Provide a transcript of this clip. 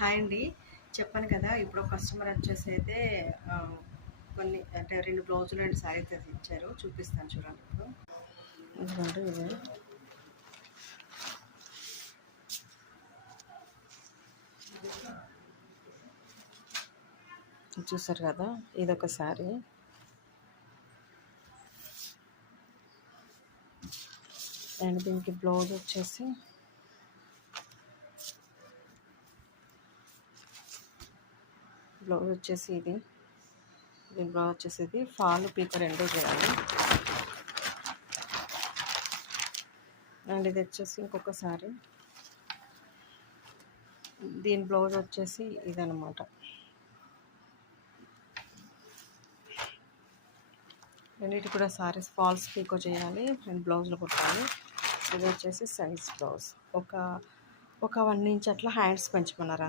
Hi అండి. చెప్పాను కదా! ఇప్పుడు ఒక కస్టమర్ వచ్చేసి అయితే కొన్ని అంటే 2 బ్లౌజులు, 2 శారీస్ అయితే ఇచ్చారు. చూపిస్తాను చూడండి ఇప్పుడు. ఇదిగోండి ఇవే. చూసారు కదా! ఇదొక శారీ. అండ్ దీనికి బ్లౌజ్ వచ్చేసి ఇది. దీని బ్లౌజ్ వచ్చేసి ఇది. ఫాల్ పీక 2 చేయాలి. అండ్ ఇది వచ్చేసి ఇంకొక శారీ. దీని బ్లౌజ్ వచ్చేసి ఇదనమాట. రెండింటి కూడా శారీస్ ఫాల్స్ పీకో చేయాలి, 2 బ్లౌజులు కుట్టాలి. ఇది వచ్చేసి సైజ్ బ్లౌజ్. ఒక 1 ఇంచ్ అట్లా హ్యాండ్స్ పెంచుకున్నారు అంతే.